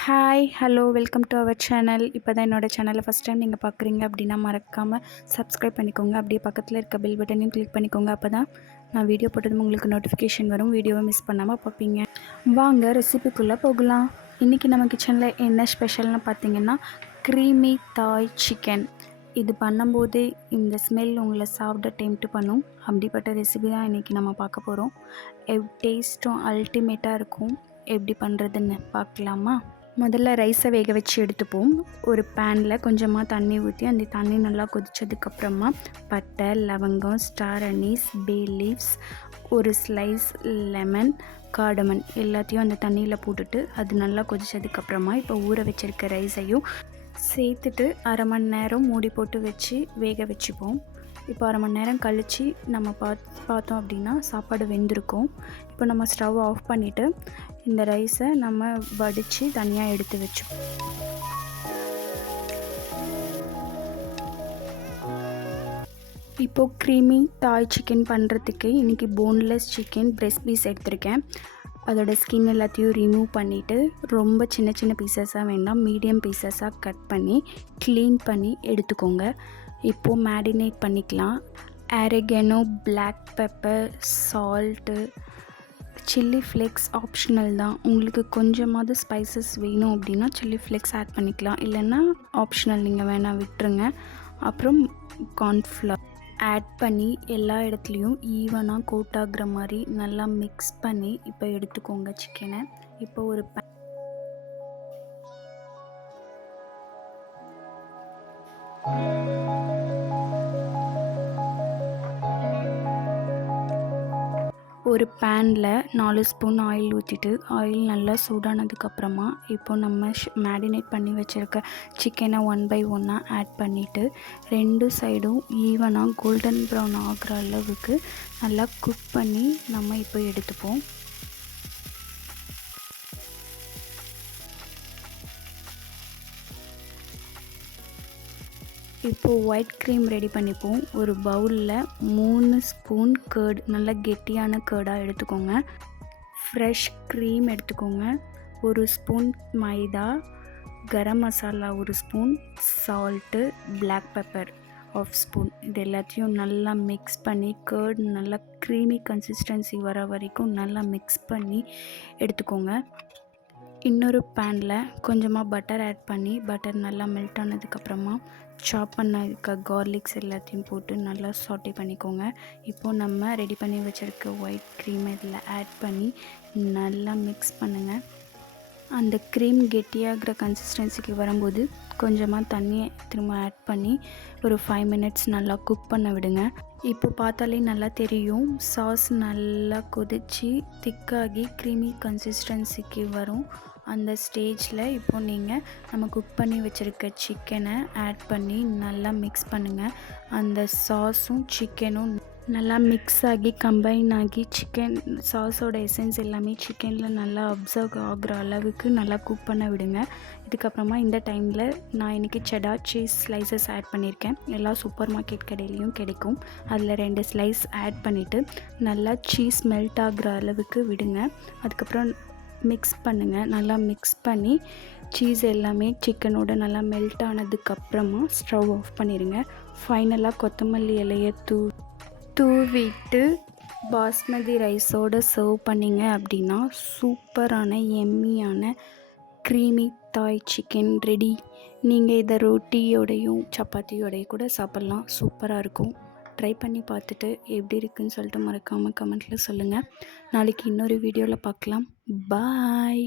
Hi hello welcome to our channel. இப்போ தான் என்னோடய சேனலை ஃபஸ்ட் டைம் நீங்கள் பார்க்குறீங்க அப்படின்னா மறக்காமல் சப்ஸ்கிரைப் பண்ணிக்கோங்க. அப்படியே பக்கத்தில் இருக்க பெல் பட்டனையும் கிளிக் பண்ணிக்கோங்க. அப்போ தான் நான் வீடியோ போட்டதும் உங்களுக்கு நோட்டிஃபிகேஷன் வரும். வீடியோவை மிஸ் பண்ணாமல் பார்ப்பீங்க. வாங்க ரெசிபிக்குள்ளே போகலாம். இன்றைக்கி நம்ம கிச்சனில் என்ன ஸ்பெஷல்னு பார்த்தீங்கன்னா க்ரீமி தாய் சிக்கன். இது பண்ணும்போதே இந்த ஸ்மெல் உங்களை சாப்பிட டெம்ப்ட் பண்ணும். அப்படிப்பட்ட ரெசிபி தான் இன்றைக்கி நம்ம பார்க்க போகிறோம். டேஸ்ட்டும் அல்டிமேட்டாக இருக்கும். எப்படி பண்ணுறதுன்னு பார்க்கலாமா? முதல்ல ரைஸை வேக வச்சு எடுத்துப்போம். ஒரு பேனில் கொஞ்சமாக தண்ணி ஊற்றி அந்த தண்ணி நல்லா கொதித்ததுக்கப்புறமா பட்டை, லவங்கம், ஸ்டார் அனீஸ், பே லீவ்ஸ், ஒரு ஸ்லைஸ் லெமன், கார்டமன் எல்லாத்தையும் அந்த தண்ணியில் போட்டுட்டு அது நல்லா கொதித்ததுக்கப்புறமா இப்போ ஊற வச்சுருக்க ரைஸையும் சேர்த்துட்டு அரை மணி நேரம் மூடி போட்டு வச்சு வேக வச்சுப்போம். இப்போ அரை மணி நேரம் கழித்து நம்ம பார்த்தோம் அப்படின்னா சாப்பாடு வெந்திருக்கும். இப்போ நம்ம ஸ்டவ் ஆஃப் பண்ணிவிட்டு இந்த ரைஸை நம்ம வடித்து தனியாக எடுத்து வச்சுப்போம். இப்போது க்ரீமி தாய் சிக்கன் பண்ணுறதுக்கு இன்றைக்கி போன்லெஸ் சிக்கன் பிரெஸ்ட் பீஸ் எடுத்திருக்கேன். அதோடய ஸ்கின் எல்லாத்தையும் ரிமூவ் பண்ணிவிட்டு ரொம்ப சின்ன சின்ன பீசஸாக வேண்டாம், மீடியம் பீசஸாக கட் பண்ணி க்ளீன் பண்ணி எடுத்துக்கோங்க. இப்போது மேரினேட் பண்ணிக்கலாம். Oregano, black pepper, salt, chilli flakes optional தான். உங்களுக்கு கொஞ்சமாவது ஸ்பைசஸ் வேணும் அப்படின்னா சில்லி ஃப்ளேக்ஸ் ஆட் பண்ணிக்கலாம், இல்லைன்னா ஆப்ஷனல், நீங்கள் வேணால் விட்டுருங்க. அப்புறம் கார்ன்ஃப்ளவர் ஆட் பண்ணி எல்லா இடத்துலையும் ஈவனாக கோட் ஆகுற மாதிரி நல்லா மிக்ஸ் பண்ணி இப்போ எடுத்துக்கோங்க சிக்கனை. இப்போ ஒரு ஒரு பேனில் 4 ஸ்பூன் ஆயில் ஊற்றிட்டு ஆயில் நல்லா சூடானதுக்கப்புறமா இப்போ நம்ம மேரினேட் பண்ணி வச்சுருக்க சிக்கனை 1 by 1 ஆட் பண்ணிவிட்டு 2 சைடும் ஈவனாக கோல்டன் ப்ரௌன் ஆகிற அளவுக்கு நல்லா குக் பண்ணி நம்ம இப்போ எடுத்துப்போம். இப்போது ஒயிட் க்ரீம் ரெடி பண்ணிப்போம். ஒரு பவுலில் 3 ஸ்பூன் கர்ட், நல்லா கெட்டியான கர்டாக எடுத்துக்கோங்க. ஃப்ரெஷ் க்ரீம் எடுத்துக்கோங்க. 1 spoon maida, garam masala 1 spoon, salt, black pepper 1/2 spoon. இது எல்லாத்தையும் நல்லா மிக்ஸ் பண்ணி கர்ட் நல்லா க்ரீமி கன்சிஸ்டன்சி வர வரைக்கும் நல்லா மிக்ஸ் பண்ணி எடுத்துக்கோங்க. இன்னொரு பேனில் கொஞ்சமாக பட்டர் ஆட் பண்ணி பட்டர் நல்லா மெல்ட் ஆனதுக்கப்புறமா சாப் பண்ண கார்லிக்ஸ் எல்லாத்தையும் போட்டு நல்லா சாட்டே பண்ணிக்கோங்க. இப்போது நம்ம ரெடி பண்ணி வச்சுருக்க ஒயிட் க்ரீம் இதில் ஆட் பண்ணி நல்லா மிக்ஸ் பண்ணுங்கள். அந்த க்ரீம் கெட்டியாகிற கன்சிஸ்டன்சிக்கு வரும்போது கொஞ்சமாக தண்ணியை திரும்ப ஆட் பண்ணி ஒரு 5 minutes நல்லா குக் பண்ண விடுங்க. இப்போ பார்த்தாலே நல்லா தெரியும், சாஸ் நல்லா கொதித்து திக்காகி க்ரீமி கன்சிஸ்டன்சிக்கு வரும். அந்த ஸ்டேஜில் இப்போது நீங்கள் நம்ம குக் பண்ணி வச்சுருக்க சிக்கனை ஆட் பண்ணி நல்லா மிக்ஸ் பண்ணுங்கள். அந்த சாஸும் சிக்கனும் நல்லா மிக்ஸ் ஆகி கம்பைன் ஆகி சிக்கன் சாஸோட எசன்ஸ் எல்லாமே சிக்கனில் நல்லா அப்சர்வ் ஆகிற அளவுக்கு நல்லா குக் பண்ண விடுங்க. இதுக்கப்புறமா இந்த டைமில் நான் இன்றைக்கி செடார் சீஸ் ஸ்லைசஸ் ஆட் பண்ணியிருக்கேன். எல்லா சூப்பர் மார்க்கெட் கடையிலையும் கிடைக்கும். அதில் 2 ஸ்லைஸ் ஆட் பண்ணிவிட்டு நல்லா சீஸ் மெல்ட் ஆகிற அளவுக்கு விடுங்க. அதுக்கப்புறம் மிக்ஸ் பண்ணுங்கள். நல்லா மிக்ஸ் பண்ணி சீஸ் எல்லாமே சிக்கனோட நல்லா மெல்ட் ஆனதுக்கப்புறமா ஸ்டவ் ஆஃப் பண்ணிடுங்க. ஃபைனலாக கொத்தமல்லி இலையை தூவிட்டு பாஸ்மதி ரைஸோடு சர்வ் பண்ணிங்க அப்படின்னா சூப்பரான எம்மியான க்ரீமி தாய் சிக்கன் ரெடி. நீங்கள் இதை ரொட்டியோடையும் சப்பாத்தியோடையும் கூட சாப்பிட்லாம். சூப்பராக இருக்கும். ட்ரை பண்ணி பார்த்துட்டு எப்படி இருக்குன்னு சொல்லிட்டு மறக்காமல் கமெண்ட்டில் சொல்லுங்கள். நாளைக்கு இன்னொரு வீடியோவில் பார்க்கலாம். பாய்.